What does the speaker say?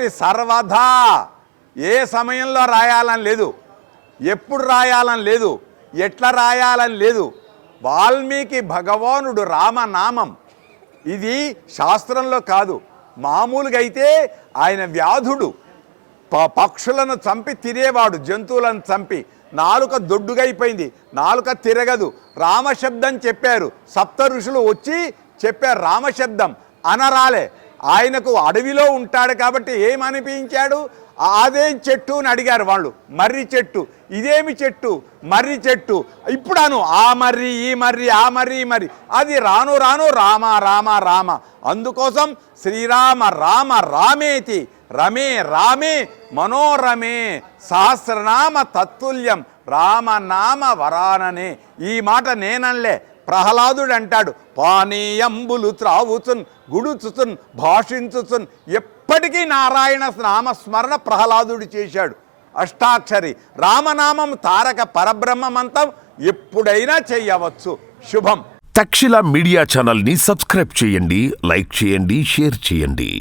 కాబట్టి సర్వదా ఏ సమయంలో రాయాలని లేదు ఎప్పుడు రాయాలని లేదు ఎట్లా రాయాలని లేదు. వాల్మీకి భగవానుడు రామనామం. ఇది శాస్త్రంలో కాదు. మామూలుగా అయితే ఆయన వ్యాధుడు. ప- పక్షులను చంపి తినేవాడు జంతువులను చంపి. నాలుక దొడ్డుగైపోయింది నాలుక తిరగదు. రామశబ్దం చెప్పారు. సప్త ఋషులు వచ్చి చెప్పారు రామశబ్దం. అనరాలే. ఆయనకు అడవిలో ఉంటాడు కాబట్టి ఏమనిపించాడు అదేం చెట్టు అని అడిగారు వాళ్ళు. మర్రి చెట్టు. ఇదేమి చెట్టు? మర్రి చెట్టు. ఇప్పుడు అను ఆ మర్రి ఈ మర్రి ఆ మర్రి ఈ మర్రి. అది రాను రాను రామ రామ రామ. అందుకోసం శ్రీరామ రామ రామేతి. రమే రామే మనోరమే. సహస్రనామ తత్తుల్యం. రామనామ వరాననే. ఈ మాట నేనల్లే ప్రహ్లాదుడు అంటాడు పానీయంబులు త్రావుచున్ గుడుచుచున్ భాషించుచున్. ఎప్పటికీ నారాయణ నామస్మరణ ప్రహ్లాదుడు చేశాడు. అష్టాక్షరి రామనామం తారక పరబ్రహ్మమంతం ఎప్పుడైనా చేయవచ్చు. శుభం. తక్షిల మీడియా ఛానల్ని సబ్స్క్రైబ్ చేయండి లైక్ చేయండి షేర్ చేయండి.